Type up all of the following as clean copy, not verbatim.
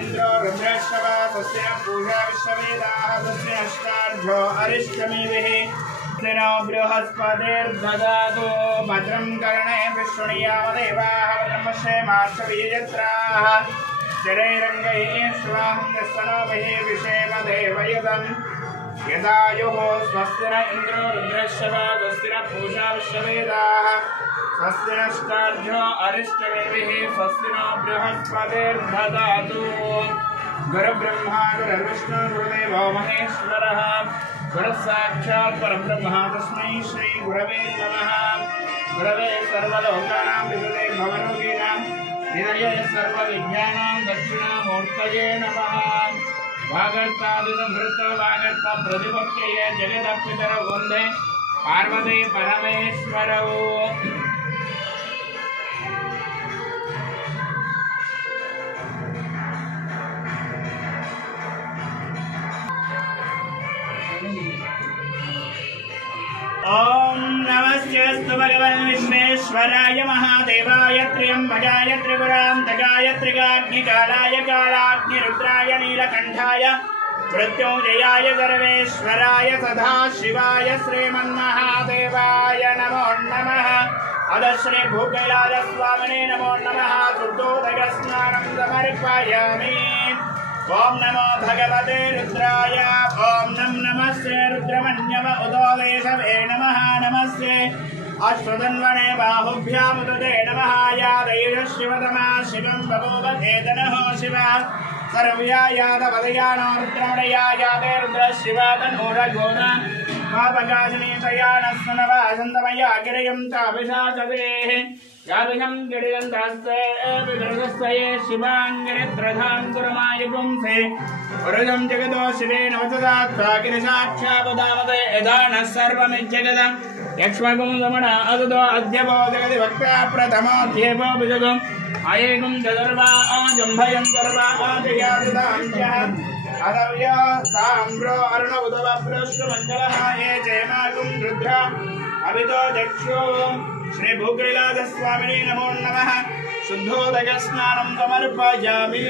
इंद्रो रुद्रश्रवा तस्य पूजा विश्ववेदाः तस्य अष्टार्घ्यो अरिष्टमिभिः तेनो बृहस्पतिर्ददातु भद्रं कर्णेभिः शृणुयामदेवाः ब्रह्मक्षेमाक्षवीर्यत्राः शरैरङ्गैः स्वाहं यस्तनोभिः विषेमदेवयुतं यदायुः स्वस्ति न इन्द्रो रुद्रश्रवा स्वस्ति न पूजा विश्ववेदाः स्वस्ति नष्टार्घ्यो अरिष्टमेभिः स्वस्ति नो बृहस्पतिर्ददातु गुरुब्रह्मा गुरुर्विष्णु गुरुदेवो महेश्वरः गुरुः साक्षात् परब्रह्म तस्मै श्री गुरवे नमः। गुरवे सर्वलोकानां विदुरे भवरोगिणां निधये सर्वविद्यानां दक्षिणामूर्तये नमः। वागर्तादिसंहृतो वागर्त प्रतिपक्षये जगदपितरौ वन्दे पार्वती परमेश्वरौ। ओम नमस्तेस्तु भगवान् विश्वेश्वराय महादेवाय त्र्यंबकाय त्रिपुरान्तकाय त्रिकाग्निकालाय कालाग्निरुद्राय नीलकण्ठाय मृत्युंजयाय सर्वेश्वराय सदाशिवाय श्रीमन्महादेवाय नमो नमः। अद श्री भूकैलासस्वामिने नमो नमः। शुद्धोदकस्नानं समर्पयामि। ओम नमो भगवते रुद्राय। ओम नमस्ते रुद्रमन्यव उदोदेशवे नमः। नमस्ते अश्वतन्वने बाहुभ्यामुदते नमः। या दैव शिवतमा शिवं बभूवधेतनः शिवा सर्व्या यादवदयानो रुद्रमणया यादे रुद्र शिवा तन्मूढघोर पापकाशिनी तया नस्वनवा सन्तमया गिरियं ताभिषाचतेः यादृशं गिरियन्तास्ते विदृशस्तये शिवाङ्गिरित्रधां गुरुमाय पुंसे वरदं जगतो शिवेन वचदात्ता गिरिसाक्षापदामते यदा नः सर्वमिज्जगद यक्ष्मगुं रमणा अदतो अद्यपो जगति भक्ता प्रथमोऽध्येपो विजगम् अयेगुं चतुर्वा आजम्भयं सर्वा आजयादितां च अदव्य साम्रो अरुण उदवप्रोष्ठमण्डलः ये जयमागुं रुद्र अभितो चक्षु श्री भूकैलासस्वामिने नमो नमः। शुद्धोदकस्नानं समर्पयामि।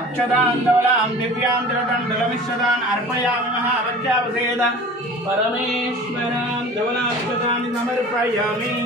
अक्षतां धवलां दिव्यां त्रिदण्डलमिश्रतान् अर्पयामि महाभक्त्यावसेद परमेश्वरां धवलाक्षतानि समर्पयामि।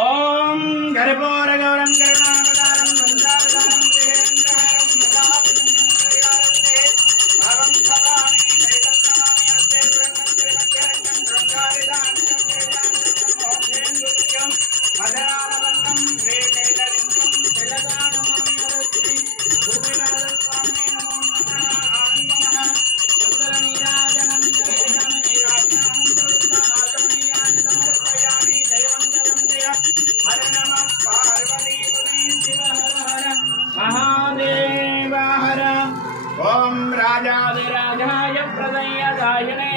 ओम गर्भोरगौरं करुणावतारं वन्दावतारं देहेन्द्रहरं मदापदं भावं भवामि दैवतमामि अस्ते ब्रह्मं ब्रह्मचारिणं ब्रह्मोक्षेन्द्रं मदनानवन्तं श्रीकैलासं जगदानमामि वरस्ति भूमिनाथस्वामिने नमो नमः। आनन्दमः सुन्दरनीराजनं जयजननीराजनं सर्वदा आचमनीयानि समर्पयामि। जयवन्दनं जय हर नमः पार्वती शिव हर हर महादेव हर। ओम राजाधिराजाय प्रदयदायिने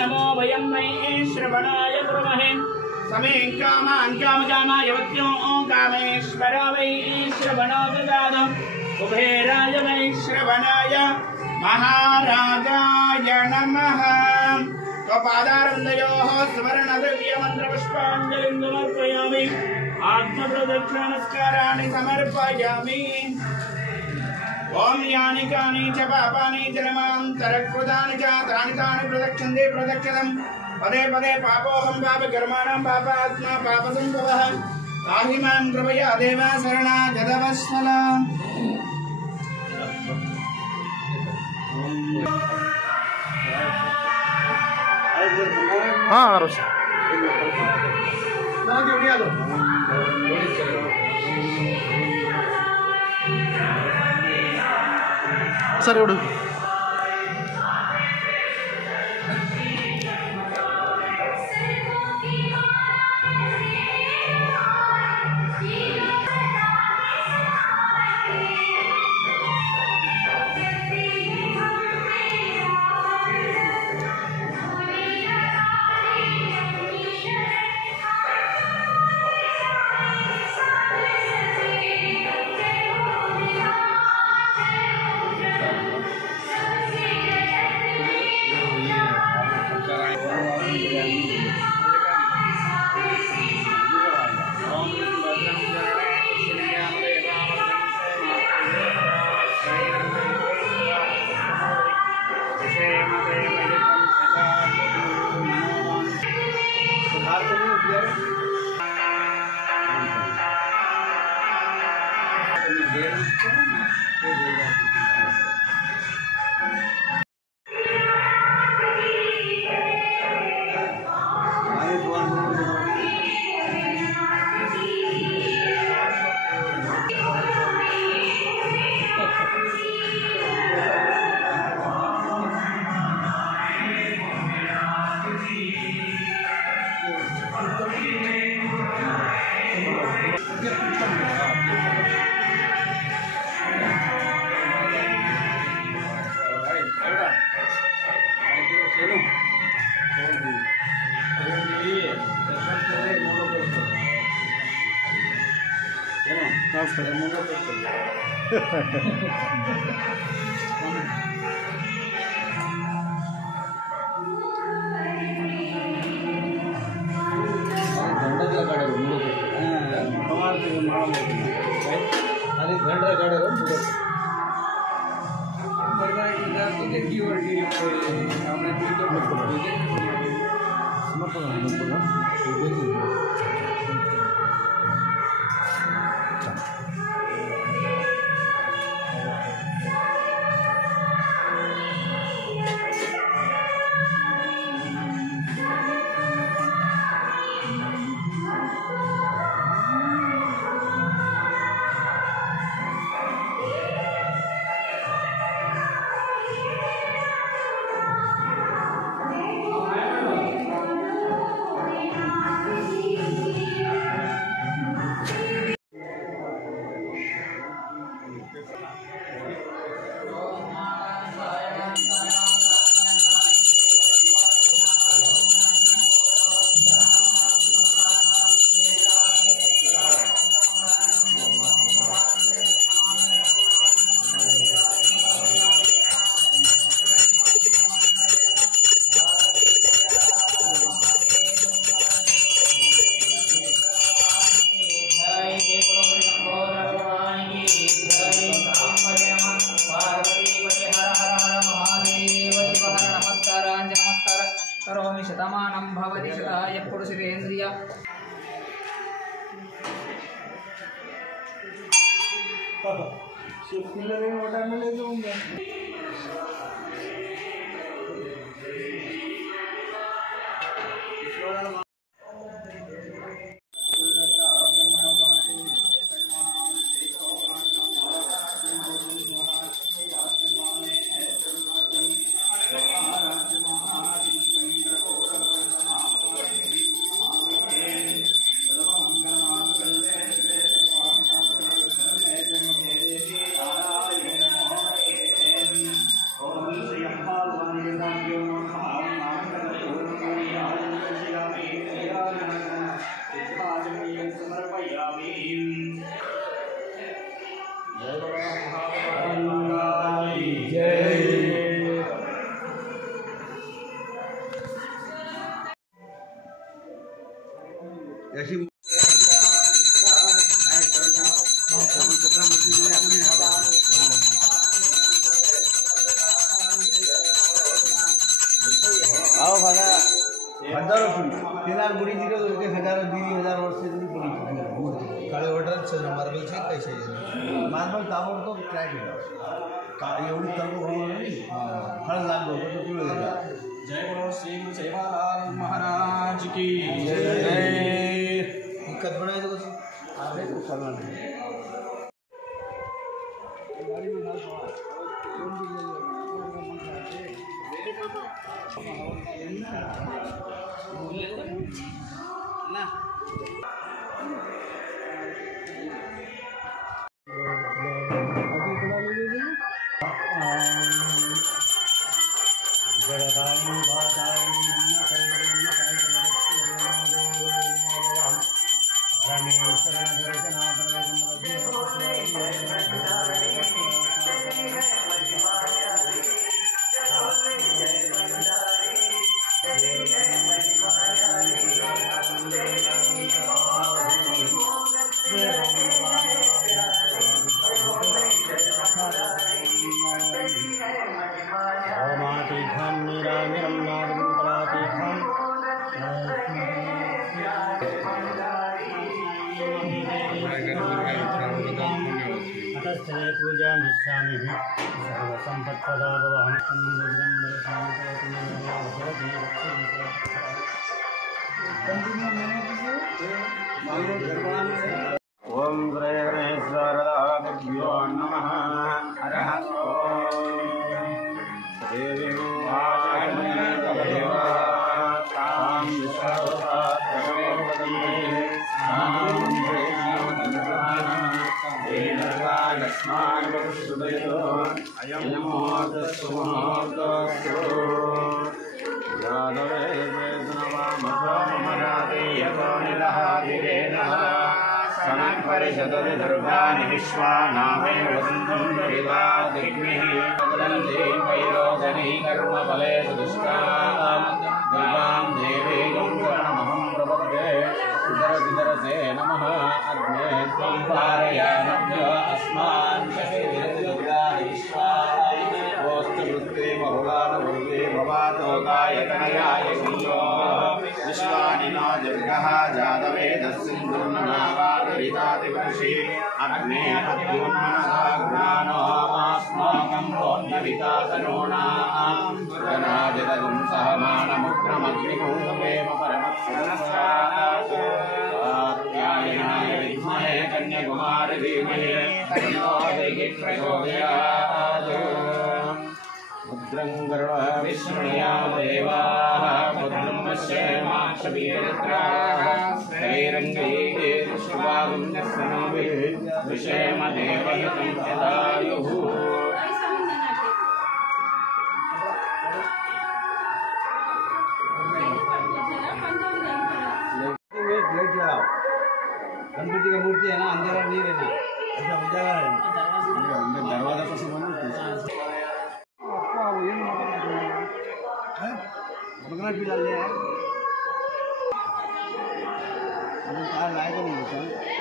नमो वयं वै श्रवणाय कुर्महे समें कामान् कामकामायवत्यो कामेश्वर वै श्रवणो ददातु कुबेराय वै श्रवणाय महाराजाय नमः। स्वपादारविन्दयोः सुवर्णदिव्यमन्त्रपुष्पाञ्जलिं समर्पयामि। आत्मप्रदक्षिणनमस्काराणि समर्पयामि। ओम यानि कानि च पापानि जन्मान्तरकृतानि च तानि तानि प्रदक्षन्ते प्रदक्षिणं पदे पदे पापोऽहं पापकर्माणां पापात्मा पापसम्भवः पाहि मां कृपया देव शरणागतवत्सल। సరే ఇప్పుడు शतमानं भवति शताय पुरुषेन्द्रिय ऐसी आओ भागा हजारों तेलार बुड़ी दिलो तो के हजारों दीदी हजार वर्ष से बुड़ी काळे ऑर्डर मार्बल છે કઈ છે मार्बल ताबड़ तो ट्राई किया एवढी तर्क होणार नाही खरं लागलो तो तुला गेला जय बोलो श्री गुरु सेवालाल महाराज की जय। इकत बनायचं कसं अरे तो करणार नाही पूजामिच्छामि सर्वसम्पत्प्रदा ओम श्री गणेश्वराभ्यो नमः हरः परिषदति दुर्गानि विश्वानामे वसन्तं देवादिग्निः वदन्ति वैरोचनी कर्मफले दुष्टां दुर्गां देवीं शरणमहं प्रपद्ये सुदरसे नमः अग्ने त्वं पारयानभ्य अस्मान् शक्तिर्दुर्गानि विश्वास्तु वृत्ते बहुलानुवृत्ते भवातोकायतनयाय संयो विश्वानि नो दुर्गः जातवेदस्सिन्धुर्नावादरितादिवर्षि अग्ने अद्योन्मनसा गुणानोऽस्माकं रोन्नवितातनूनां गणाजितगुं सहमानमुग्रमग्निभूतमेव परमत्सरस्वात् कात्यायनाय विद्महे कन्याकुमारि धीमहि तन्नो देवी प्रचोदयात् मुद्रं गरुडः विष्णुयाम देवाः मुद्रं पश्येमाक्षवीरत्राः त्रैरङ्गैः शिवागुं नस्सनोभिः विषेम देवयतं यदायुः प्लेट लगाओ गणपति का मूर्ति है ना अंधेरा नहीं रहना ऐसा उजाला रहना दरवाजा कैसे बना बगना भी डाल दिया है लाए तो नहीं